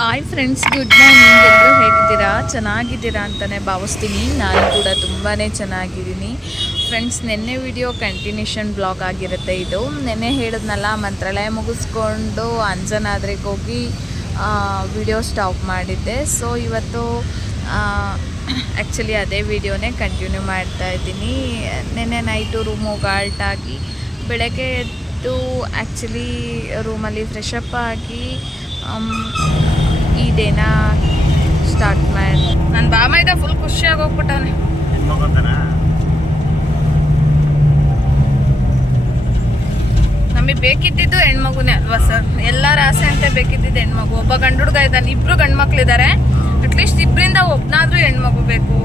Hi friends, good morning. ಎಲ್ಲರೂ ಹೇಗಿದ್ದೀರಾ? ಚೆನ್ನಾಗಿದ್ದೀರಾ ಅಂತಲೇ ಭಾವಿಸ್ತೀನಿ. ನಾನು ಕೂಡ ತುಂಬಾ ಚೆನ್ನಾಗಿದ್ದೀನಿ ಫ್ರೆಂಡ್ಸ್. ನೆನ್ನೆ ವಿಡಿಯೋ ಕಂಟಿನ್ಯೂಷನ್ ಬ್ಲಾಗ್ ಆಗಿರುತ್ತೆ ಇದು. ನೆನ್ನೆ ಹೇಳಿದ್ನಲ್ಲ, ಮಂತ್ರಾಲಯ ಮುಗಿಸ್ಕೊಂಡು ಅಂಜನಾದ್ರಿಗೆ ಹೋಗಿ ವಿಡಿಯೋ ಸ್ಟಾಪ್ ಮಾಡಿದ್ದೆ. ಸೊ ಇವತ್ತು ಆ್ಯಕ್ಚುಲಿ ಅದೇ ವಿಡಿಯೋನೇ ಕಂಟಿನ್ಯೂ ಮಾಡ್ತಾ ಇದ್ದೀನಿ. ನೆನ್ನೆ ನೈಟು ರೂಮ್ ಹೋಗಾಲ್ಟಾಗಿ ಬೆಳಗ್ಗೆ ಎದ್ದು ಆ್ಯಕ್ಚುಲಿ ರೂಮಲ್ಲಿ ಫ್ರೆಶ್ ಅಪ್ ಆಗಿ ಈ ಡೇನ ಸ್ಟಾರ್ಟ್ ಮಾಡಿ ನನ್ನ ಬಾಮೈದ ಫುಲ್ ಖುಷಿಯಾಗಿ ಹೋಗ್ಬಿಟ್ಟಾನೆ. ನಮಗೆ ಬೇಕಿದ್ದಿದ್ದು ಹೆಣ್ಮಗುನೇ ಅಲ್ವಾ ಸರ್? ಎಲ್ಲರ ಆಸೆ ಅಂತ ಬೇಕಿದ್ದಿದ್ದು ಹೆಣ್ಮಗು. ಒಬ್ಬ ಗಂಡು ಹುಡುಗ ಇದ್ದಾನೆ, ಇಬ್ರು ಗಂಡು ಮಕ್ಳಿದ್ದಾರೆ. ಅಟ್ಲೀಸ್ಟ್ ಇಬ್ಬರಿಂದ ಒಬ್ಬನಾದ್ರೂ ಹೆಣ್ಮಗು ಬೇಕು.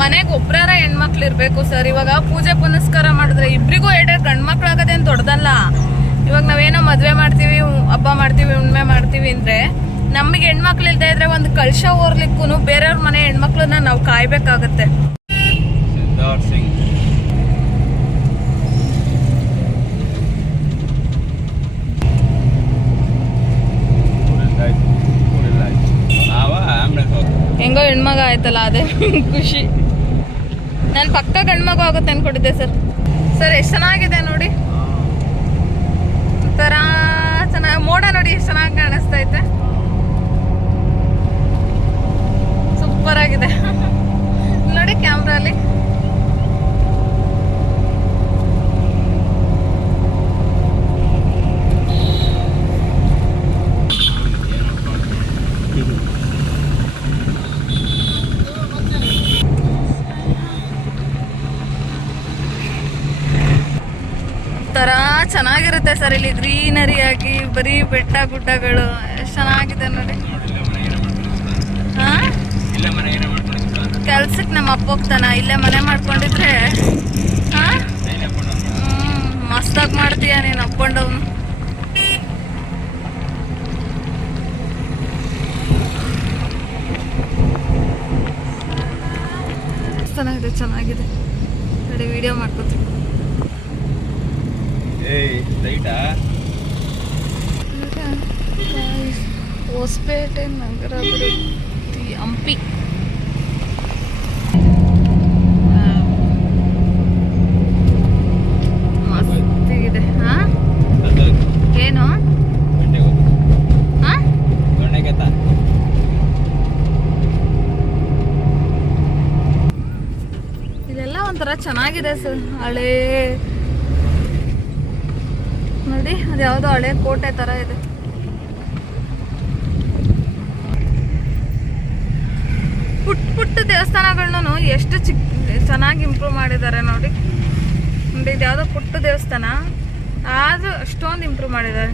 ಮನೆಗೆ ಒಬ್ಬರಾರ ಹೆಣ್ಮಕ್ಳು ಇರ್ಬೇಕು ಸರ್. ಇವಾಗ ಪೂಜೆ ಪುನಸ್ಕಾರ ಮಾಡಿದ್ರೆ ಇಬ್ರಿಗೂ ಎರಡೆರಡು ಗಂಡು ಮಕ್ಳು ಆಗೋದೇನು ದೊಡ್ಡದಲ್ಲ. ಇವಾಗ ನಾವೇನೋ ಮದುವೆ ಮಾಡ್ತೀವಿ, ಹಬ್ಬ ಮಾಡ್ತೀವಿ, ಹುಣ್ಣಿಮೆ ಮಾಡ್ತೀವಿ ಅಂದ್ರೆ ನಮಗೆ ಹೆಣ್ಮಕ್ಳು ಇಲ್ದೇ ಇದ್ರೆ ಒಂದು ಕಳಶ ಓರ್ಲಿಕ್ಕೂ ಬೇರೆಯವ್ರ ಮನೆ ಹೆಣ್ಮಕ್ಳನ್ನ ನಾವು ಕಾಯ್ಬೇಕಾಗತ್ತೆ. ಹೆಂಗೋ ಹೆಣ್ಮಗ ಆಯ್ತಲ್ಲ, ಅದೇ ಖುಷಿ. ನಾನು ಪಕ್ಕ ಗಂಡ್ಮಗು ಆಗುತ್ತೆ ಅನ್ಕೊಂಡಿದ್ದೆ ಸರ್. ಸರ್ ಎಷ್ಟು ಚೆನ್ನಾಗಿದೆ ನೋಡಿ, ಒಂಥರ ಚೆನ್ನಾಗಿ ಮೋಡ ನೋಡಿ ಎಷ್ಟು ಚೆನ್ನಾಗಿ ಕಾಣಿಸ್ತಾ ಐತೆ. ಸೂಪರ್ ಆಗಿದೆ ನೋಡಿ ಕ್ಯಾಮ್ರಾಲಿ. ತರ ಚೆನ್ನಾಗಿರುತ್ತೆ ಸರ್. ಇಲ್ಲಿ ಗ್ರೀನರಿ ಆಗಿ ಬರೀ ಬೆಟ್ಟ ಗುಡ್ಡಗಳು ಎಷ್ಟು ಚೆನ್ನಾಗಿದೆ ನೋಡಿ. ಕೆಲ್ಸಕ್ಕೆ ನಮ್ಮ ಅಪ್ಪ ಹೋಗ್ತಾನ, ಇಲ್ಲೇ ಮನೆ ಮಾಡ್ಕೊಂಡಿದ್ರೆ ಮಸ್ತಾಗಿ ಮಾಡ್ತೀಯ ನೀನು ಅಪ್ಕೊಂಡವ್ನು. ಚೆನ್ನಾಗಿದೆ ಚೆನ್ನಾಗಿದೆ ನೋಡಿ, ವಿಡಿಯೋ ಮಾಡ್ಕೊತೀವಿ. ಹೊಸಪೇಟೆ ನಗರಾಭಿವೃದ್ಧಿ ಹಂಪಿ. ಮಸ್ತಿಗಿದೆ. ಏನು ಇದೆಲ್ಲ ಒಂಥರ ಚೆನ್ನಾಗಿದೆ ಸರ್. ಹಳೇ ನೋಡಿ, ಅದು ಯಾವುದೋ ಹಳೆ ಕೋಟೆ ತರ ಇದೆ. ಪುಟ್ಟ ದೇವಸ್ಥಾನಗಳನ್ನು ಎಷ್ಟು ಚೆನ್ನಾಗಿ ಇಂಪ್ರೂವ್ ಮಾಡಿದ್ದಾರೆ ನೋಡಿ. ನೋಡಿ, ಇದು ಯಾವುದೋ ಪುಟ್ಟ ದೇವಸ್ಥಾನ ಆದ್ರೂ ಅಷ್ಟೊಂದು ಇಂಪ್ರೂವ್ ಮಾಡಿದ್ದಾರೆ.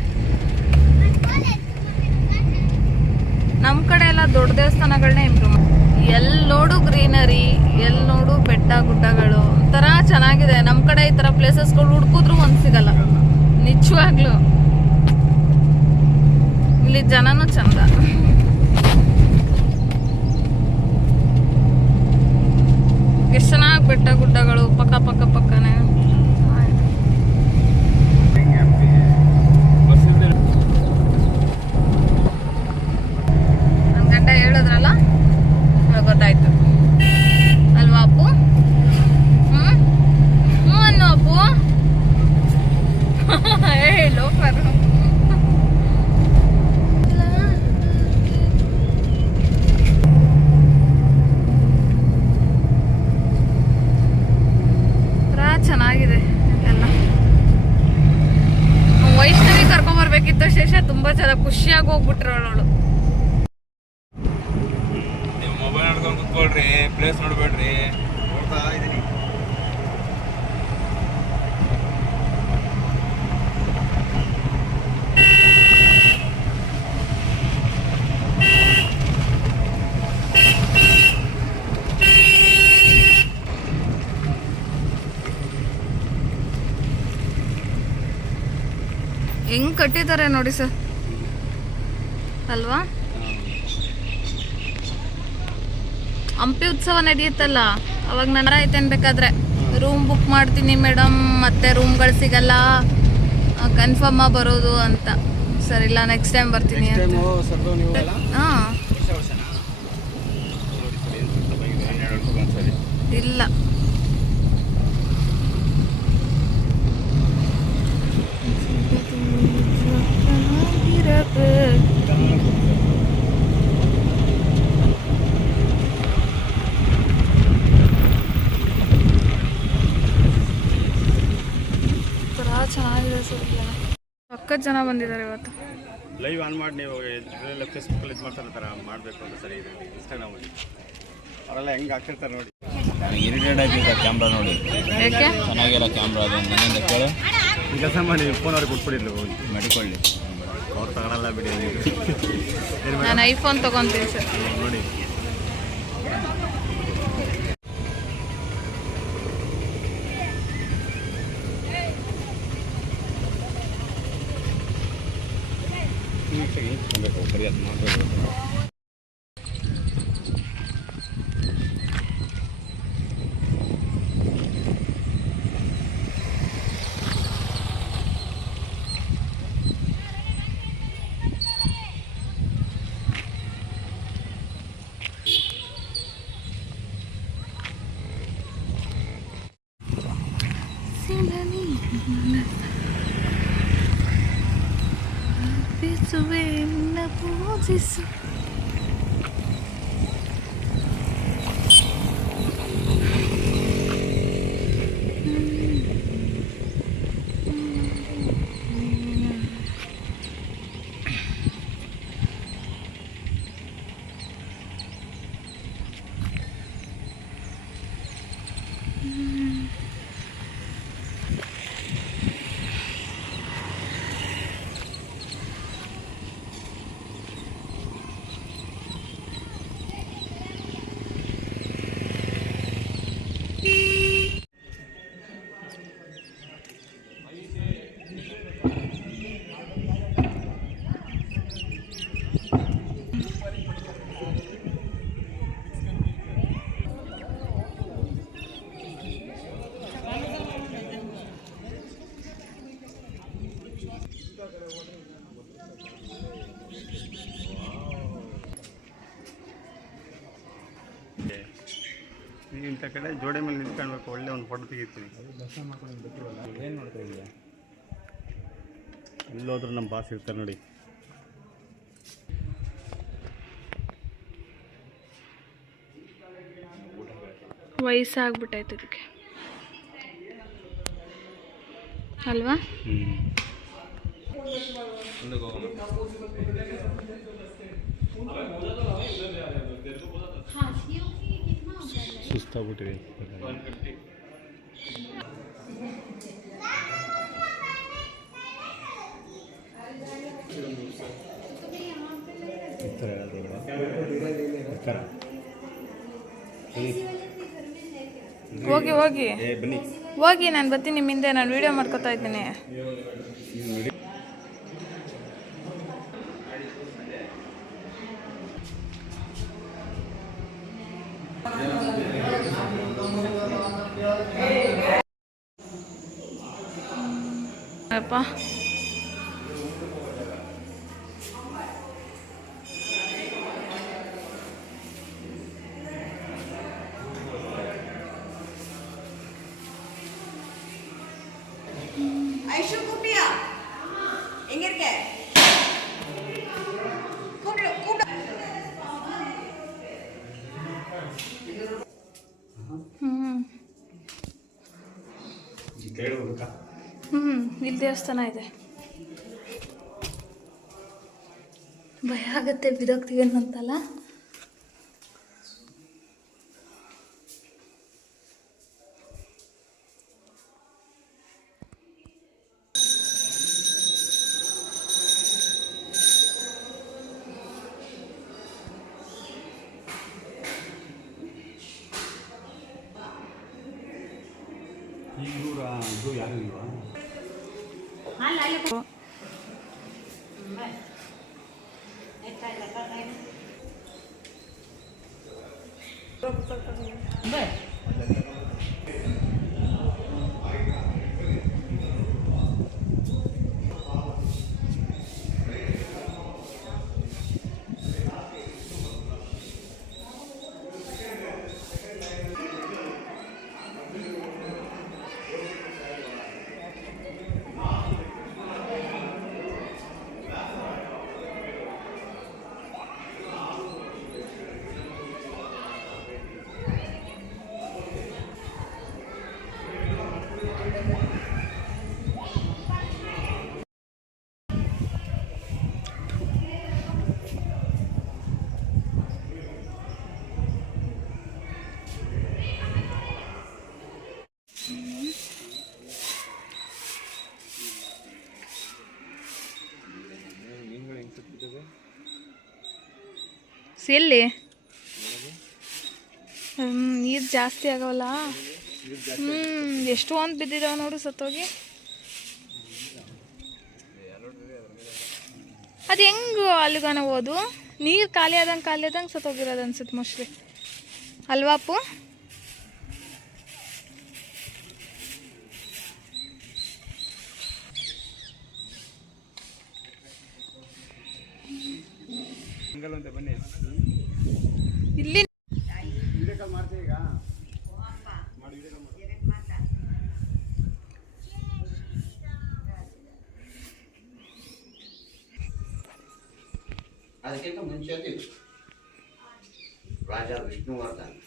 ನಮ್ಮ ಕಡೆ ಎಲ್ಲ ದೊಡ್ಡ ದೇವಸ್ಥಾನಗಳನ್ನೇ ಇಂಪ್ರೂವ್ ಮಾಡಿ. ಎಲ್ಲಿ ನೋಡು ಗ್ರೀನರಿ, ಎಲ್ಲಿ ನೋಡು ಬೆಟ್ಟ ಗುಡ್ಡಗಳು, ಒಂಥರ ಚೆನ್ನಾಗಿದೆ. ನಮ್ಮ ಕಡೆ ಈ ತರ ಪ್ಲೇಸಸ್ಗಳು ಹುಡುಕಿದ್ರು ಒಂದು ಸಿಗಲ್ಲ ನಿಜವಾಗ್ಲು. ಇಲ್ಲಿ ಜನನೂ ಚಂದ. ಎಷ್ಟು ಚೆನ್ನಾಗಿ ಬೆಟ್ಟ ಗುಡ್ಡಗಳು ಪಕ್ಕ ಪಕ್ಕ ಪಕ್ಕನೆ. ನನ್ನ ಗಂಡ ಹೇಳಿದ್ರಲ್ಲ, ಗೊತ್ತಾಯ್ತು ಅಲ್ವಾ ಅಪ್ಪು? ಹ್ಞೂ ಅನ್ನು ಅಪ್ಪು. ಲೋಫರ್ ಚೆನ್ನಾಗಿದೆ ಎಲ್ಲ. ವೈಷ್ಣವಿ ಕರ್ಕೊಂಬರ್ಬೇಕಿತ್ತು ಶೇಷ. ತುಂಬಾ ಚೆನ್ನಾಗಿ ಖುಷಿಯಾಗಿ ಹೋಗ್ಬಿಟ್ರವಳು. ಮೊಬೈಲ್ ನೋಡ್ಕೊಂಡು ಕುತ್ಕೊಳ್ರಿ, ಪ್ಲೇಸ್ ನೋಡ್ಬೇಡ್ರಿ. ನೋಡ್ತಾ ಇದೀನಿ. ಹೆಂಗ್ ಕಟ್ಟಿದ್ದಾರೆ ನೋಡಿ ಸರ್, ಅಲ್ವಾ? ಹಂಪಿ ಉತ್ಸವ ನಡೆಯುತ್ತಲ್ಲ, ಅವಾಗ ನನ್ನ ಐತೆ ಅನ್ಬೇಕಾದ್ರೆ ರೂಮ್ ಬುಕ್ ಮಾಡ್ತೀನಿ ಮೇಡಮ್, ಮತ್ತೆ ರೂಮ್ಗಳು ಸಿಗಲ್ಲ, ಕನ್ಫರ್ಮ್ ಬರೋದು ಅಂತ. ಸರಿಲ್ಲ, ನೆಕ್ಸ್ಟ್ ಟೈಮ್ ಬರ್ತೀನಿ ಅಂತ. ಹಾಂ ಇಲ್ಲ ಚೆನ್ನಾಗಿದೆ ಸರ್. ಪಕ್ಕದ ಜನ ಬಂದಿದ್ದಾರೆ ಇವತ್ತು. ಲೈವ್ ಆನ್ ಮಾಡಿ ನೀವು ಇದೆಲ್ಲ ಫೇಸ್ಬುಕ್ಕಲ್ಲಿ ಇದು ಮಾಡ್ತಾರೆ ಥರ ಮಾಡಬೇಕು ಅಂತ ಸರಿ ಇದೆ. ಇನ್ಸ್ಟಾಗ್ರಾಮಲ್ಲಿ ಅವರೆಲ್ಲ ಹೆಂಗೆ ಹಾಕಿರ್ತಾರೆ ನೋಡಿ. ಇರಿಟೇಟ್ ಆಗಿದೆ ಕ್ಯಾಮ್ರಾ ನೋಡಿ. ಯಾಕೆ ಚೆನ್ನಾಗಿರೋ ಕ್ಯಾಮ್ರಾ ಅದು ನನ್ನಿಂದ ಕೇಳು. ಈ ಕೆಲಸ ಮಾಡಿ ಫೋನ್ ಅವ್ರಿಗೆ ಕೊಟ್ಬಿಡಿಲ್ಲ ಹೋಗಿ ಮಾಡಿಕೊಳ್ಳಿ. ಅವ್ರು ತಗೊಳಲ್ಲ ಬಿಡಿ. ನಾನು ಐಫೋನ್ ತೊಗೊತೀನಿ ಸರ್. ನೋಡಿ ಸರಿ ಅದು ಮಾಡಬೇಕು. ಇಂಥ ಕಡೆ ಜೋಡಿ ಮೇಲೆ ನಿಂತ್ಕೊಳ್ಬೇಕು. ಒಳ್ಳೆ ಒಂದು ಫೋಟೋ ತೆಗಿತೀನಿ. ಏನು ಮಾಡ್ತಾ ಇದೆಯಾ? ಎಲ್ಲೋದ್ರೂ ನಮ್ಮ ಬಾಸ್ ಇರ್ತಾರೆ ನೋಡಿ. ವಯಸ್ಸಾಗ್ಬಿಟ್ಟೈತೆ ಇದಕ್ಕೆ ಅಲ್ವಾ? ಸುಸ್ತಾಗ್ಬಿಟ್ಟಿದೆ. ಹೋಗಿ ಹೋಗಿ ಬನ್ನಿ ಹೋಗಿ, ನಾನು ಬರ್ತೀನಿ ನಿಮ್ಮ ಹಿಂದೆ. ನಾನು ವಿಡಿಯೋ ಮಾಡ್ಕೊತಾ ಇದ್ದೀನಿ. ಅಪ್ಪ ஐஷு கூப்பிட்டியா? எங்க இருக்க? கூப்பிடு கூப்பிடு. ಇಲ್ಲಿ ದೇವಸ್ಥಾನ ಇದೆ. ಭಯ ಆಗತ್ತೆ, ಬಿದೋಗ್ತೀವಿ ಅಂತಲ್ಲ. ಇದು ಯಾರು ಇಲ್ವಾ? ಎಲ್ಲಿ ನೀರು ಜಾಸ್ತಿ ಆಗವಲ್ಲ. ಎಷ್ಟೊಂದು ಬಿದ್ದಿದಾವೆ ನೋಡು ಸತ್ತೋಗಿ. ಅದು ಹೆಂಗೆ ಅಲ್ಲಿಗಾನ ಹೋದು? ನೀರು ಖಾಲಿ ಆದಂಗೆ ಸತ್ತೋಗಿರೋದು ಅನ್ಸುತ್ತೆ ಮೋಸ್ಟ್ಲಿ ಅಲ್ವಾಪು. ಬನ್ನಿ ಇಲ್ಲಿ ವಿಡಿಯೋ ಕಾಲ್ ಮಾಡ್ತೀವಿ ಈಗ. ಅದಕ್ಕಿಂತ ಮುಂಚೆ ರಾಜ ವಿಷ್ಣುವರ್ಧನ್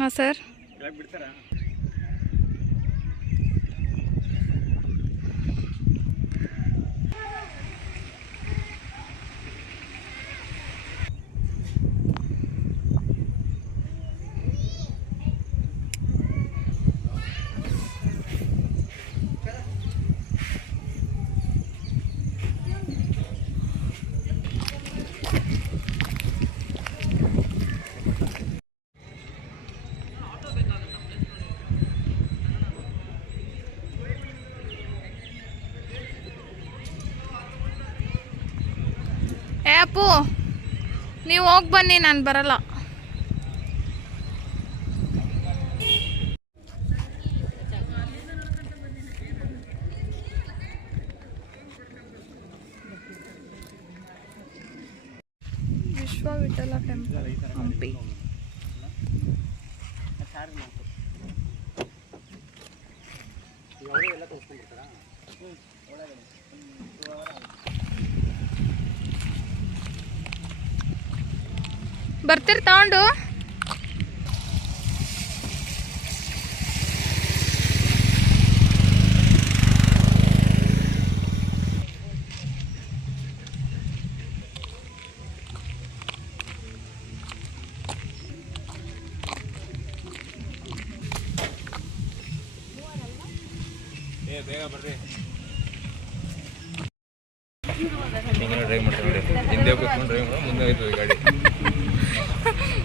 ಹಾಂ ಸರ್. ಬಿಡ್ತಾರಾ? ಏ ಅಪ್ಪು, ನೀವು ಹೋಗಿ ಬನ್ನಿ, ನಾನು ಬರಲ್ಲ. ವಿಶ್ವ ವಿಠಲ ಟೆಂಪಲ್ ಹಂಪಿ. ಬರ್ತೀರಿ ತಗೊಂಡು? ಬೇಗ ಬರ್ರಿ. ಡ್ರೈವ್ ಮಾಡ್ತಾರೆ, ಹಿಂದೆ ಕೂತ್ಕೊಂಡು ಡ್ರೈವ್ ಮಾಡಿ ಮುಂದೆ ಹೋಯ್ತು ಗಾಡಿ.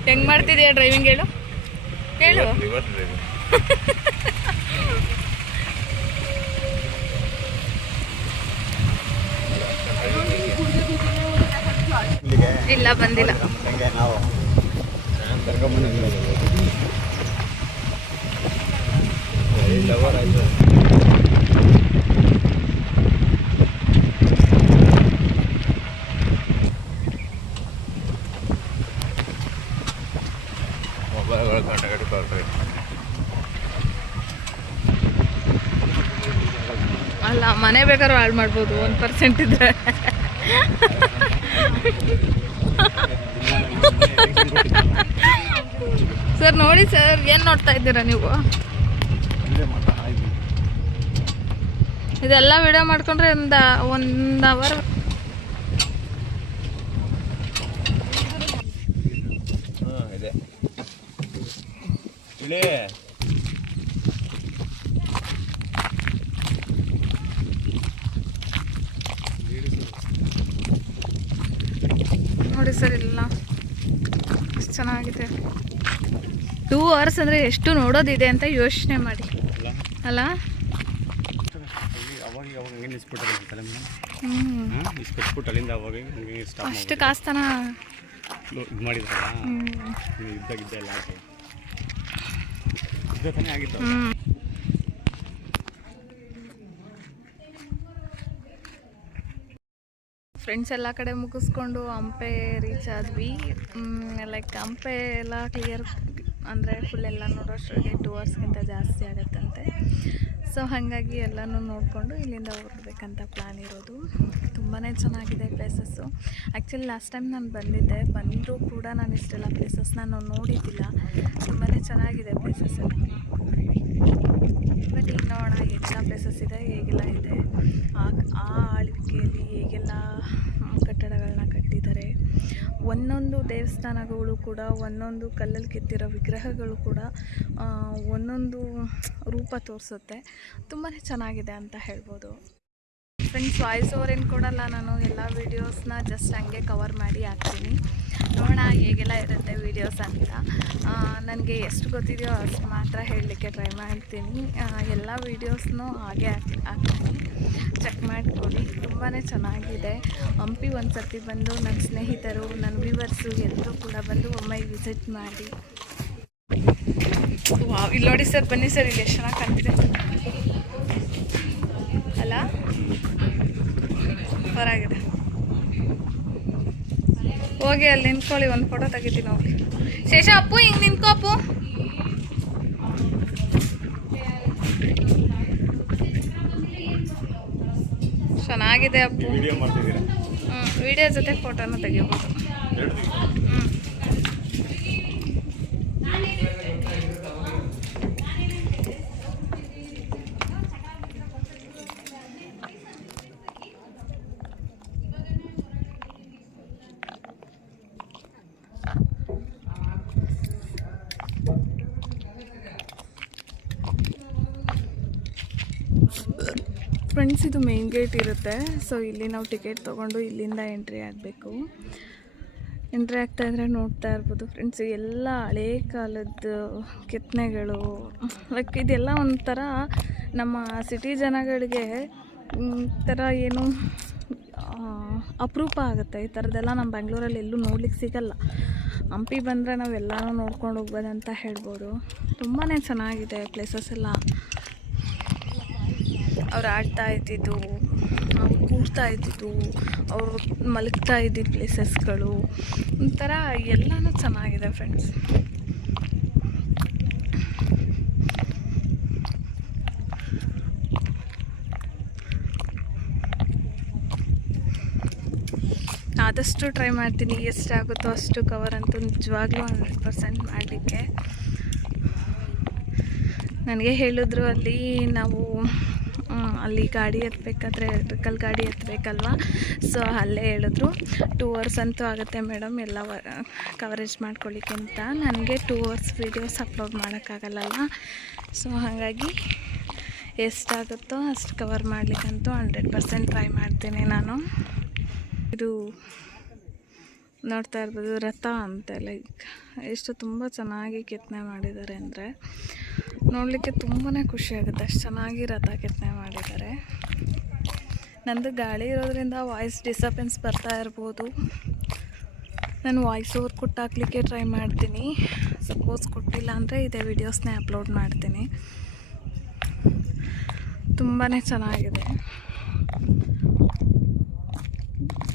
ಹೆಂಗ್ ಮಾಡ್ತಿದ್ಯಾ ಡ್ರೈವಿಂಗ್ ಹೇಳು ಹೇಳು. Reverse drive. ಇಲ್ಲ ಬಂದಿಲ್ಲ. ನಾವು ಮೊಬೈಲ್ ಕಾಂಟ್ಯಾಕ್ಟ್ ಕೊಡ್ರಿ. ಅಲ್ಲ, ಮನೆ ಬೇಕಾದ್ರೂ ಹಾಳು ಮಾಡ್ಬೋದು 1% ಇದ್ರೆ. ಸರ್ ನೋಡಿ ಸರ್, ಏನು ನೋಡ್ತಾ ಇದ್ದೀರಾ ನೀವು? ಇದೆಲ್ಲ ವಿಡಿಯೋ ಮಾಡ್ಕೊಂಡ್ರೆ ಒಂದು ಅವರ್. ಹಾಂ ಇದೆ ಇಳಿ. ನೋಡಿ ಸರ್, ಇಲ್ಲ ಎಷ್ಟು ಚೆನ್ನಾಗಿದೆ. 2 hours ಅಂದರೆ ಎಷ್ಟು ನೋಡೋದಿದೆ ಅಂತ ಯೋಚನೆ ಮಾಡಿ ಅಲ್ಲ. ಅವಾಗ ಹಂಗೆ ನಿಲ್ಸ್ಬಿಟ್ಟು ತಲೆ ಮೇಲೆ ಹ್ಞೂ ಹಾಂ ಇಸ್ಕೊಟ್ಬಿಟ್ಟು ಅಲ್ಲಿಂದ ಹೋಗಿ ಹಂಗೆ ಸ್ಟಾಪ್ ಅಷ್ಟು ಕಾಸ್ತಾನ ಇದು ಮಾಡಿದ್ರಲ್ಲ ಇದ್ದಾಗಿದ್ದೆ ಎಲ್ಲ ಆಗಿ ಇದ್ದ ತಾನೇ ಆಗಿತ್ತು. ಫ್ರೆಂಡ್ಸ್ ಎಲ್ಲ ಕಡೆ ಮುಗಿಸ್ಕೊಂಡು ಹಂಪೆ ರೀಚ್ ಆದ್ವಿ. ಲೈಕ್ ಹಂಪೆ ಎಲ್ಲ ಕ್ಲಿಯರ್ ಅಂದರೆ ಫುಲ್ ಎಲ್ಲ ನೋಡೋಷ್ಟೊಳಗೆ 2 ಅವರ್ಸ್ಗಿಂತ ಜಾಸ್ತಿ ಆಗುತ್ತಂತೆ. ಸೊ ಹಾಗಾಗಿ ಎಲ್ಲನೂ ನೋಡಿಕೊಂಡು ಇಲ್ಲಿಂದ ಹೊರಡ್ಬೇಕಂತ ಪ್ಲ್ಯಾನ್ ಇರೋದು. ತುಂಬಾ ಚೆನ್ನಾಗಿದೆ ಪ್ಲೇಸಸ್ಸು. ಆ್ಯಕ್ಚುಲಿ ಲಾಸ್ಟ್ ಟೈಮ್ ನಾನು ಬಂದರೂ ಕೂಡ ನಾನು ಇಷ್ಟೆಲ್ಲ ಪ್ಲೇಸಸ್ನ ನಾವು ನೋಡಿದ್ದಿಲ್ಲ. ತುಂಬಾ ಚೆನ್ನಾಗಿದೆ ಪ್ಲೇಸಸ್ ಎಲ್ಲ. ಬಟ್ ಈಗ ನೋಡೋಣ ಎಲ್ಲ ಪ್ಲೇಸಸ್ ಇದೆ, ಹೇಗೆಲ್ಲ ಇದೆ, ಆ ಆಳ್ವಿಕೆಯಲ್ಲಿ ಹೇಗೆಲ್ಲ ಕಟ್ಟಡಗಳನ್ನ ಕಟ್ಟಿದ್ದಾರೆ. ಒಂದೊಂದು ದೇವಸ್ಥಾನಗಳು ಕೂಡ ಒಂದೊಂದು ಕಲ್ಲಲ್ಲಿ ಕೆತ್ತಿರೋ ವಿಗ್ರಹಗಳು ಕೂಡ ಒಂದೊಂದು ರೂಪ ತೋರಿಸುತ್ತೆ. ತುಂಬಾ ಚೆನ್ನಾಗಿದೆ ಅಂತ ಹೇಳ್ಬೋದು. ಫ್ರೆಂಡ್ಸ್ ವಾಯ್ಸ್ ಓವರ್ ಏನು ಕೊಡಲ್ಲ ನಾನು, ಎಲ್ಲ ವೀಡಿಯೋಸ್ನ ಜಸ್ಟ್ ಹಂಗೆ ಕವರ್ ಮಾಡಿ ಹಾಕ್ತೀನಿ. ನೋಡೋಣ ಹೇಗೆಲ್ಲ ಇರುತ್ತೆ ವೀಡಿಯೋಸ್ ಅಂತ. ನನಗೆ ಎಷ್ಟು ಗೊತ್ತಿದೆಯೋ ಅಷ್ಟು ಮಾತ್ರ ಹೇಳಲಿಕ್ಕೆ ಟ್ರೈ ಮಾಡ್ತೀನಿ. ಎಲ್ಲ ವೀಡಿಯೋಸ್ನೂ ಹಾಗೆ ಹಾಕ್ತೀನಿ, ಚೆಕ್ ಮಾಡಿಕೊಡಿ. ತುಂಬಾ ಚೆನ್ನಾಗಿದೆ. ಹಂಪಿ ಒಂದು ಸರ್ತಿ ಬಂದು ನನ್ನ ಸ್ನೇಹಿತರು, ನನ್ನ ವ್ಯೂವರ್ಸು ಎಲ್ಲರೂ ಕೂಡ ಬಂದು ಒಮ್ಮೆ ವಿಸಿಟ್ ಮಾಡಿ. ಇಲ್ಲಿ ನೋಡಿ ಸರ್, ಬನ್ನಿ ಸರ್, ಇಲ್ಲಿ ಎಷ್ಟು ಚೆನ್ನಾಗಿ ಕಾಣ್ತಿದೆ ಅಲ್ಲ, ಹೊರಗಿದೆ. ಹೋಗಿ ಅಲ್ಲಿ ನಿಂತ್ಕೊಳ್ಳಿ, ಒಂದು ಫೋಟೋ ತೆಗಿತೀನಿ ಹೋಗಿ. ಶೇಷ ಅಪ್ಪು ಹಿಂಗೆ ನಿಂತ್ಕೋ ಅಪ್ಪು. ಚೆನ್ನಾಗಿದೆ ಅಪ್ಪು. ವಿಡಿಯೋ ಮಾಡ್ತಿದ್ದೀರಾ? ವಿಡಿಯೋ ಜೊತೆ ಫೋಟೋನ ತೆಗಿಬೋದು. ಫ್ರೆಂಡ್ಸ್ ಇದು ಮೇನ್ ಗೇಟ್ ಇರುತ್ತೆ. ಸೊ ಇಲ್ಲಿ ನಾವು ಟಿಕೆಟ್ ತೊಗೊಂಡು ಇಲ್ಲಿಂದ ಎಂಟ್ರಿ ಆಗಬೇಕು. ಎಂಟ್ರಿ ಆಗ್ತಾಯಿದ್ರೆ ನೋಡ್ತಾ ಇರ್ಬೋದು ಫ್ರೆಂಡ್ಸ್, ಎಲ್ಲ ಹಳೇ ಕಾಲದ ಕೆತ್ತನೆಗಳು. ಲೈಕ್ ಇದೆಲ್ಲ ಒಂಥರ ನಮ್ಮ ಸಿಟಿ ಜನಗಳಿಗೆ ಥರ ಏನು ಅಪರೂಪ ಆಗುತ್ತೆ. ಈ ಥರದ್ದೆಲ್ಲ ನಮ್ಮ ಬೆಂಗಳೂರಲ್ಲಿ ಎಲ್ಲೂ ನೋಡ್ಲಿಕ್ಕೆ ಸಿಗಲ್ಲ. ಹಂಪಿ ಬಂದರೆ ನಾವೆಲ್ಲನೂ ನೋಡ್ಕೊಂಡು ಹೋಗ್ಬೋದಂತ ಹೇಳ್ಬೋದು. ತುಂಬಾ ಚೆನ್ನಾಗಿದೆ ಪ್ಲೇಸಸ್ ಎಲ್ಲ. ಅವ್ರು ಆಡ್ತಾ ಇದ್ದಿದ್ದು, ಅವ್ರು ಕೂಡ್ತಾ ಇದ್ದಿದ್ದು, ಅವರು ಮಲಗ್ತಾ ಇದ್ದಿದ್ದು ಪ್ಲೇಸಸ್ಗಳು, ಒಂಥರ ಎಲ್ಲನೂ ಚೆನ್ನಾಗಿದೆ ಫ್ರೆಂಡ್ಸ್. ಆದಷ್ಟು ಟ್ರೈ ಮಾಡ್ತೀನಿ, ಎಷ್ಟಾಗುತ್ತೋ ಅಷ್ಟು ಕವರ್ ಅಂತೂ ನಿಜವಾಗ್ಲೂ 100% ಮಾಡಲಿಕ್ಕೆ. ನನಗೆ ಹೇಳಿದ್ರು ಅಲ್ಲಿ ನಾವು ಅಲ್ಲಿ ಗಾಡಿ ಎತ್ತಬೇಕಾದ್ರೆ ಎಲೆಕ್ಟ್ರಿಕಲ್ ಗಾಡಿ ಎತ್ತಬೇಕಲ್ವ. ಸೊ ಅಲ್ಲೇ ಹೇಳಿದ್ರು 2 ಅವರ್ಸ್ ಅಂತೂ ಆಗುತ್ತೆ ಮೇಡಮ್ ಎಲ್ಲ ಕವರೇಜ್ ಮಾಡ್ಕೊಳ್ಳಿಕ್ಕೆ ಅಂತ. ನನಗೆ 2 ಅವರ್ಸ್ ವೀಡಿಯೋಸ್ ಅಪ್ಲೋಡ್ ಮಾಡೋಕ್ಕಾಗಲ್ಲಲ್ಲ. ಸೊ ಹಾಗಾಗಿ ಎಷ್ಟಾಗುತ್ತೋ ಅಷ್ಟು ಕವರ್ ಮಾಡಲಿಕ್ಕಂತೂ 100% ಟ್ರೈ ಮಾಡ್ತೀನಿ ನಾನು. ಇದು ನೋಡ್ತಾ ಇರ್ಬೋದು ರಥ ಅಂತೆ. ಲೈಕ್ ಎಷ್ಟು ತುಂಬ ಚೆನ್ನಾಗಿ ಕೆತ್ತನೆ ಮಾಡಿದ್ದಾರೆ ಅಂದರೆ ನೋಡಲಿಕ್ಕೆ ತುಂಬಾ ಖುಷಿಯಾಗುತ್ತೆ. ಅಷ್ಟು ಚೆನ್ನಾಗಿ ರಥ ಕೆತ್ತನೆ ಮಾಡಿದ್ದಾರೆ. ನಂದು ಗಾಳಿ ಇರೋದ್ರಿಂದ ವಾಯ್ಸ್ ಡಿಸ್ಟರ್ಬೆನ್ಸ್ ಬರ್ತಾ ಇರ್ಬೋದು. ನಾನು ವಾಯ್ಸ್ ಓವರ್ ಕೊಟ್ಟು ಹಾಕ್ಲಿಕ್ಕೆ ಟ್ರೈ ಮಾಡ್ತೀನಿ. ಸಪೋಸ್ ಕೊಟ್ಟಿಲ್ಲ ಅಂದರೆ ಇದೇ ವೀಡಿಯೋಸ್ನೇ ಅಪ್ಲೋಡ್ ಮಾಡ್ತೀನಿ. ತುಂಬಾ ಚೆನ್ನಾಗಿದೆ.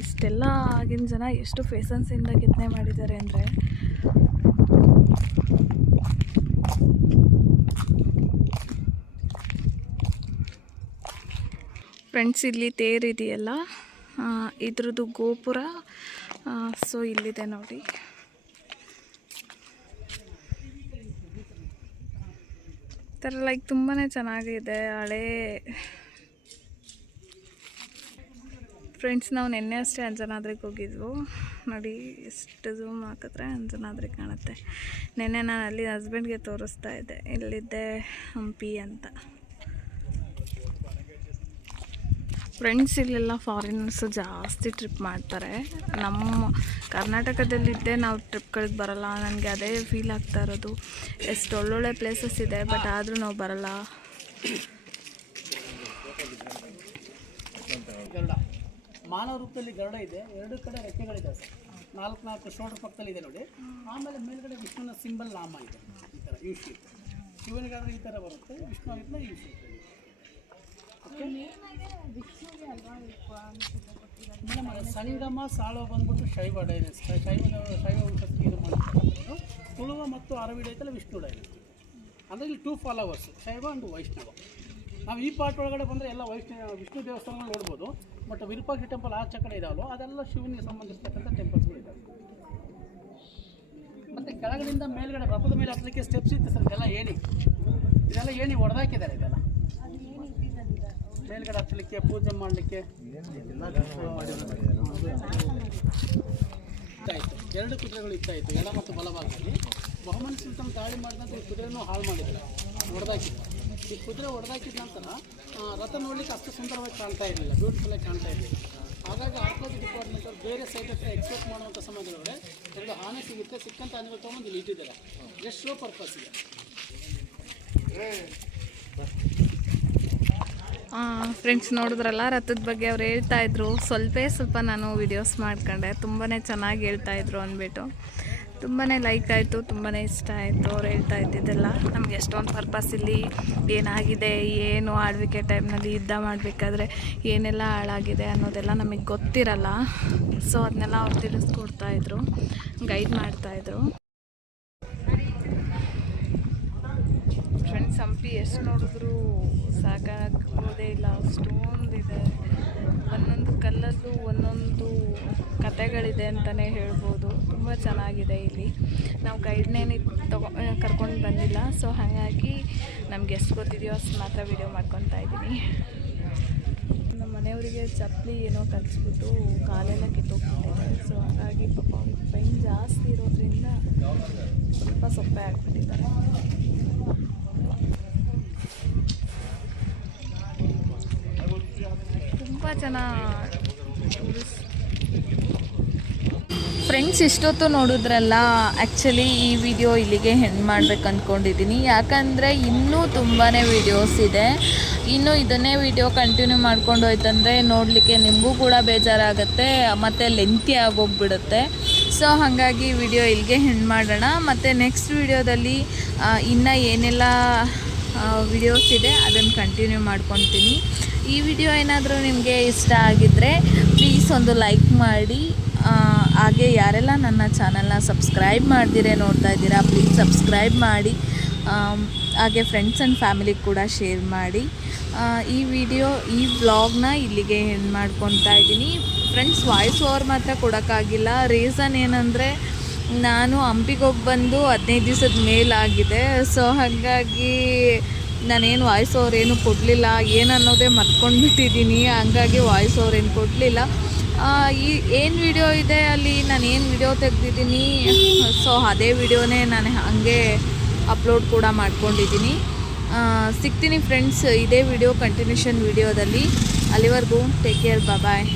ಇಷ್ಟೆಲ್ಲ ಆಗಿನ ಜನ ಎಷ್ಟು ಪೇಷನ್ಸಿಂದ ಕೆತ್ತನೆ ಮಾಡಿದ್ದಾರೆ ಅಂದರೆ ಫ್ರೆಂಡ್ಸ್, ಇಲ್ಲಿ ತೇರಿದೆಯಲ್ಲ ಇದ್ರದ್ದು ಗೋಪುರ. ಸೊ ಇಲ್ಲಿದೆ ನೋಡಿ. ಥರ ಲೈಕ್ ತುಂಬಾ ಚೆನ್ನಾಗಿದೆ. ಹಳೇ ಫ್ರೆಂಡ್ಸ್, ನಾವು ನಿನ್ನೆ ಅಷ್ಟೇ ಅಂಜನಾದ್ರಿಗೆ ಹೋಗಿದ್ವು. ನೋಡಿ ಎಷ್ಟು ಝೂಮ್ ಹಾಕಿದ್ರೆ ಅಂಜನಾದ್ರಿ ಕಾಣುತ್ತೆ. ನಿನ್ನೆ ನಾನು ಅಲ್ಲಿ ಹಸ್ಬೆಂಡ್ಗೆ ತೋರಿಸ್ತಾ ಇದ್ದೆ, ಇಲ್ಲಿದ್ದೆ ಹಂಪಿ ಅಂತ. ಫ್ರೆಂಡ್ಸ್, ಇಲ್ಲೆಲ್ಲ ಫಾರಿನರ್ಸು ಜಾಸ್ತಿ ಟ್ರಿಪ್ ಮಾಡ್ತಾರೆ. ನಮ್ಮ ಕರ್ನಾಟಕದಲ್ಲಿದ್ದೇ ನಾವು ಟ್ರಿಪ್ಗಳಿಗೆ ಬರೋಲ್ಲ. ನನಗೆ ಅದೇ ಫೀಲ್ ಆಗ್ತಾ ಇರೋದು. ಎಷ್ಟು ಒಳ್ಳೊಳ್ಳೆ ಪ್ಲೇಸಸ್ ಇದೆ, ಬಟ್ ಆದರೂ ನಾವು ಬರೋಲ್ಲ. ಗರುಡ. ಮಾನವ ರೂಪದಲ್ಲಿ ಗರುಡ ಇದೆ, 2 ಕಡೆ ರೆಕ್ಕೆಗಳಿದೆ ಸರ್, 4 ಶೋಲ್ಡರ್ ಪಕ್ಕದಲ್ಲಿ ಇದೆ ನೋಡಿ. ಆಮೇಲೆ ಮೇಲ್ಗಡೆ ವಿಷ್ಣುವಿನ ಸಿಂಬಲ್ ನಾಮ ಇದೆ, ಈ ಥರ ಯು ಶೇಪ್. ಶಿವನಿಗಾದ್ರೆ ಈ ಥರ ಬರುತ್ತೆ, ವಿಷ್ಣು ಆಗಿದ್ರೆ ಯು ಶೇಪ್. ಮೇಡಮ್ ಅದು ಸಂಗಮ ಸಾಳುವ ಬಂದ್ಬಿಟ್ಟು ಶೈವ ಡೈನೆಸ್ಟಿ, ಶೈವ ವಂಶಸ್ಥಿಗೆ ಇದು ಮಾಡ್ತಕ್ಕಂಥದ್ದು. ತುಳುವ ಮತ್ತು ಅರವಿಡ ಐತಲ್ಲ ವಿಷ್ಣು ಡೈನೆಸ್ಟಿ. ಅಂದರೆ ಇಲ್ಲಿ 2 ಫಾಲೋವರ್ಸ್, ಶೈವ ಆ್ಯಂಡ್ ವೈಷ್ಣವ. ನಾವು ಈ ಪಾರ್ಟ್ ಒಳಗಡೆ ಬಂದರೆ ಎಲ್ಲ ವಿಷ್ಣು ದೇವಸ್ಥಾನಗಳು ನೋಡ್ಬೋದು. ಬಟ್ ವಿರೂಪಾಕ್ಷ ಟೆಂಪಲ್ ಆಚೆ ಕಡೆ ಇದಾವಲ್ಲ ಅದೆಲ್ಲ ಶಿವನಿಗೆ ಸಂಬಂಧಿಸಿರ್ತಕ್ಕಂಥ ಟೆಂಪಲ್ಸ್ಗಳು ಇದ್ದಾವೆ. ಮತ್ತು ಕೆಳಗಡೆಯಿಂದ ಮೇಲ್ಗಡೆ ರಥದ ಮೇಲೆ ಹತ್ತಲಿಕ್ಕೆ ಸ್ಟೆಪ್ಸ್ ಇತ್ತು ಸರ್, ಇದೆಲ್ಲ ಏಣಿ ಹೊಡೆದಾಕಿದ್ದಾರೆ. ಇದೆಲ್ಲ ಮೇಲ್ಗಡೆ ಹತ್ತಲಿಕ್ಕೆ, ಪೂಜೆ ಮಾಡಲಿಕ್ಕೆ ಇತ್ತಾಯಿತು. 2 ಕುದುರೆಗಳು ಇತ್ತಾಯಿತು, ಎಡ ಮತ್ತು ಬಲಭಾಗದಲ್ಲಿ. ಬಹುಮನಿ ಸುಲ್ತಾನ್ ದಾಳಿ ಮಾಡಿದಂಥ ಈ ಕುದುರೆನೂ ಹಾಳು ಮಾಡಿದ್ದಾರೆ, ಹೊಡೆದಾಕಿದ್ದಾರೆ. ಈ ಕುದುರೆ ಹೊಡೆದಾಕಿದ ನಂತರ ರಥ ನೋಡಲಿಕ್ಕೆ ಅಷ್ಟು ಸುಂದರವಾಗಿ ಕಾಣ್ತಾ ಇರಲಿಲ್ಲ, ಬ್ಯೂಟಿಫುಲ್ಲಾಗಿ ಕಾಣ್ತಾ ಇರಲಿಲ್ಲ. ಹಾಗಾಗಿ ಆರ್ಕೋಲಜಿ ಡಿಪಾರ್ಟ್ಮೆಂಟ್ ಅವ್ರು ಬೇರೆ ಸೈಡ್ ಎಕ್ಸ್ಪೋರ್ಟ್ ಮಾಡುವಂಥ ಸಮಯದೊಳಗಡೆ 2 ಆನೆ ಸಿಗುತ್ತೆ, ಸಿಕ್ಕಂಥ ಆನೆಗಳು ತೊಗೊಂಡು ಇಲ್ಲಿ ಇಟ್ಟಿದ್ದಾರೆ, ಜಸ್ಟ್ ಶೋ ಪರ್ಪಸ್ ಇದೆ. ಫ್ರೆಂಡ್ಸ್ ನೋಡಿದ್ರಲ್ಲ, ರಥದ ಬಗ್ಗೆ ಅವ್ರು ಹೇಳ್ತಾಯಿದ್ರು. ಸ್ವಲ್ಪ ನಾನು ವಿಡಿಯೋಸ್ ಮಾಡ್ಕೊಂಡೆ. ತುಂಬಾ ಚೆನ್ನಾಗಿ ಹೇಳ್ತಾಯಿದ್ರು ಅಂದ್ಬಿಟ್ಟು ತುಂಬಾ ಲೈಕ್ ಆಯಿತು, ತುಂಬಾ ಇಷ್ಟ ಆಯಿತು ಅವ್ರು ಹೇಳ್ತಾ ಇದ್ದಿದ್ದೆಲ್ಲ. ನಮಗೆ ಎಷ್ಟೊಂದು ಪರ್ಪಸ್ ಇಲ್ಲಿ ಏನಾಗಿದೆ, ಏನು ಆಳ್ವಿಕೆ ಟೈಮ್ನಲ್ಲಿ ಯುದ್ಧ ಮಾಡಬೇಕಾದ್ರೆ ಏನೆಲ್ಲ ಹಾಳಾಗಿದೆ ಅನ್ನೋದೆಲ್ಲ ನಮಗೆ ಗೊತ್ತಿರಲ್ಲ. ಸೊ ಅದನ್ನೆಲ್ಲ ಅವ್ರು ತಿಳಿಸ್ಕೊಡ್ತಾಯಿದ್ರು, ಗೈಡ್ ಮಾಡ್ತಾಯಿದ್ರು. ಫ್ರೆಂಡ್ಸ್ ಹಂಪಿ ಎಷ್ಟು ನೋಡಿದ್ರು ಸಾಕಾಗೋದೇ ಇಲ್ಲ, ಅಷ್ಟೊಂದಿದೆ. ಒಂದೊಂದು ಕಲ್ಲಲ್ಲೂ ಒಂದೊಂದು ಕತೆಗಳಿದೆ ಅಂತಲೇ ಹೇಳ್ಬೋದು. ತುಂಬ ಚೆನ್ನಾಗಿದೆ ಇಲ್ಲಿ. ನಾವು ಗೈಡ್ನೇನು ಕರ್ಕೊಂಡು ಬಂದಿಲ್ಲ, ಸೊ ಹಾಗಾಗಿ ನಮ್ಗೆ ಎಷ್ಟು ಗೊತ್ತಿದೆಯೋ ಅಷ್ಟು ಮಾತ್ರ ವೀಡಿಯೋ ಮಾಡ್ಕೊತಾ ಇದ್ದೀನಿ. ನಮ್ಮ ಮನೆಯವರಿಗೆ ಚಪ್ಪಲಿ ಏನೋ ಕಲಿಸ್ಬಿಟ್ಟು ಕಾಲೆಲ್ಲ ಕಿತ್ತೋಗ್ಬಿಟ್ಟಿದೆ. ಸೊ ಹಾಗಾಗಿ ಪಾಪ ಅವ್ರಿಗೆ ಪೈನ್ ಜಾಸ್ತಿ ಇರೋದ್ರಿಂದ ಸ್ವಲ್ಪ ಸೊಪ್ಪೆ ಆಗಿಬಿಟ್ಟಿದ್ದಾರೆ. ತುಂಬ ಜನ ಫ್ರೆಂಡ್ಸ್ ಇಷ್ಟೊತ್ತು ನೋಡಿದ್ರಲ್ಲ. ಆ್ಯಕ್ಚುಲಿ ಈ ವಿಡಿಯೋ ಇಲ್ಲಿಗೆ ಹೆಣ್ಣು ಮಾಡ್ಬೇಕು ಅಂದ್ಕೊಂಡಿದ್ದೀನಿ, ಯಾಕಂದರೆ ಇನ್ನೂ ತುಂಬಾ ವೀಡಿಯೋಸ್ ಇದೆ. ಇನ್ನು ಇದನ್ನೇ ವಿಡಿಯೋ ಕಂಟಿನ್ಯೂ ಮಾಡ್ಕೊಂಡು ಹೋಯ್ತಂದರೆ ನೋಡಲಿಕ್ಕೆ ನಿಮಗೂ ಕೂಡ ಬೇಜಾರಾಗುತ್ತೆ ಮತ್ತು ಲೆಂತಿ ಆಗೋಗ್ಬಿಡುತ್ತೆ. ಸೊ ಹಾಗಾಗಿ ವಿಡಿಯೋ ಇಲ್ಲಿಗೆ ಹೆಣ್ಣು ಮಾಡೋಣ. ಮತ್ತು ನೆಕ್ಸ್ಟ್ ವಿಡಿಯೋದಲ್ಲಿ ಇನ್ನು ಏನೆಲ್ಲ ವಿಡಿಯೋಸ್ ಇದೆ ಅದನ್ನು ಕಂಟಿನ್ಯೂ ಮಾಡ್ಕೊತೀನಿ. ಈ ವಿಡಿಯೋ ಏನಾದರೂ ನಿಮಗೆ ಇಷ್ಟ ಆಗಿದ್ದರೆ ಪ್ಲೀಸ್ ಒಂದು ಲೈಕ್ ಮಾಡಿ. ಹಾಗೆ ಯಾರೆಲ್ಲ ನನ್ನ ಚಾನಲ್ನ ಸಬ್ಸ್ಕ್ರೈಬ್ ಮಾಡ್ದಿರೇ ನೋಡ್ತಾ ಇದ್ದೀರಾ, ಪ್ಲೀಸ್ ಸಬ್ಸ್ಕ್ರೈಬ್ ಮಾಡಿ. ಹಾಗೆ ಫ್ರೆಂಡ್ಸ್ ಆ್ಯಂಡ್ ಫ್ಯಾಮಿಲಿಗೆ ಕೂಡ ಶೇರ್ ಮಾಡಿ. ಈ ವ್ಲಾಗ್ನ ಇಲ್ಲಿಗೆ ಎಂಡ್ ಮಾಡ್ಕೊತಾ ಇದ್ದೀನಿ. ಫ್ರೆಂಡ್ಸ್ ವಾಯ್ಸ್ ಓವರ್ ಮಾತ್ರ ಕೊಡೋಕ್ಕಾಗಿಲ್ಲ. ರೀಸನ್ ಏನಂದರೆ ನಾನು ಹಂಪಿಗೆ ಹೋಗಿ ಬಂದು 15 ದಿವಸದ ಮೇಲಾಗಿದೆ. ಸೊ ಹಾಗಾಗಿ ನಾನೇನು ವಾಯ್ಸ್ ಓವರ್ ಏನು ಕೊಡಲಿಲ್ಲ, ಏನನ್ನೋದೇ ಮರ್ತ್ಕೊಂಡ್ಬಿಟ್ಟಿದ್ದೀನಿ. ಹಂಗಾಗಿ ವಾಯ್ಸ್ ಓವರ್ ಏನು ಕೊಡಲಿಲ್ಲ. ಏನು ವಿಡಿಯೋ ಇದೆ ಅಲ್ಲಿ ನಾನು ಏನು ವಿಡಿಯೋ ತೆಗೆದಿದ್ದೀನಿ, ಸೊ ಅದೇ ವಿಡಿಯೋನೇ ನಾನು ಹಾಗೆ ಅಪ್ಲೋಡ್ ಕೂಡ ಮಾಡ್ಕೊಂಡಿದ್ದೀನಿ. ಸಿಗ್ತೀನಿ ಫ್ರೆಂಡ್ಸ್ ಇದೇ ವಿಡಿಯೋ ಕಂಟಿನ್ಯೂಷನ್ ವಿಡಿಯೋದಲ್ಲಿ. ಅಲ್ಲಿವರೆಗೂ ಟೇಕ್ ಕೇರ್, ಬಾಯ್.